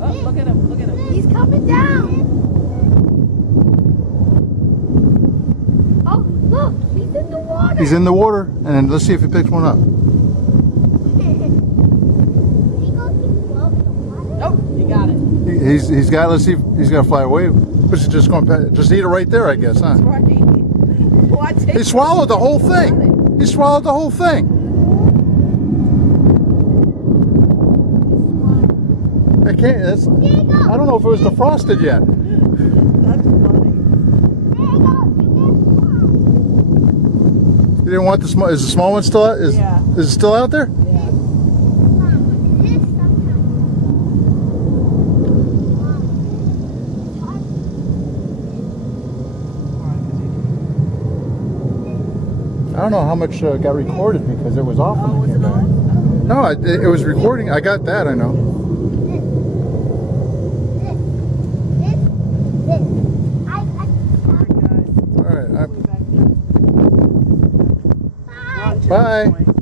Oh, look at him, look at him. He's coming down. Oh, look, he's in the water. He's in the water, and then let's see if he picks one up. Oh, you got it. He's got. Let's see. He's got to fly away. But he's just going to just eat it right there, I guess, huh? That's right. Watch it. He swallowed the whole thing. He swallowed the whole thing. I can't. That's. I don't know if it was defrosted yet. That's funny. You didn't want the small. Is the small one still out? Yeah. Is it still out there? Yeah. I don't know how much got recorded because it was off. Oh, was it on? No, it was recording. I got that. I know. All right, guys. All right. Bye.